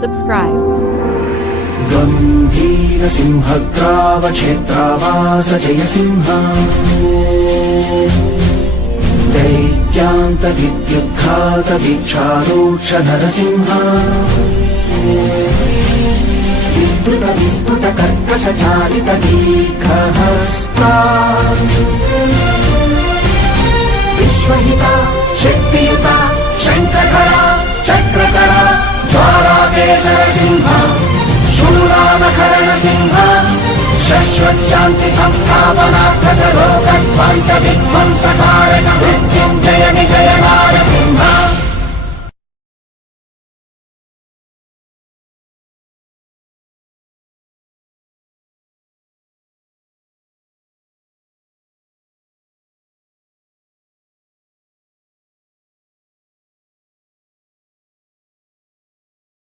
subscribe. गंभीर सिंहग्राव क्षेत्रावास जय सिंह दैत्यान्त विद्युद्घात वीक्षारोक्ष नरसिंह विस्तृत विस्फुट कर्कश चालित दीर्घहस्ता विश्वहिता शक्तियुता शंकरकरा चक्रकरा ज्वालाकेसर सिंह शूलानकरण सिंह शाश्वत शांति संस्थापनार्थक लोकध्वंस विध्वंसकारक मृत्युंजय विजय नारसिंह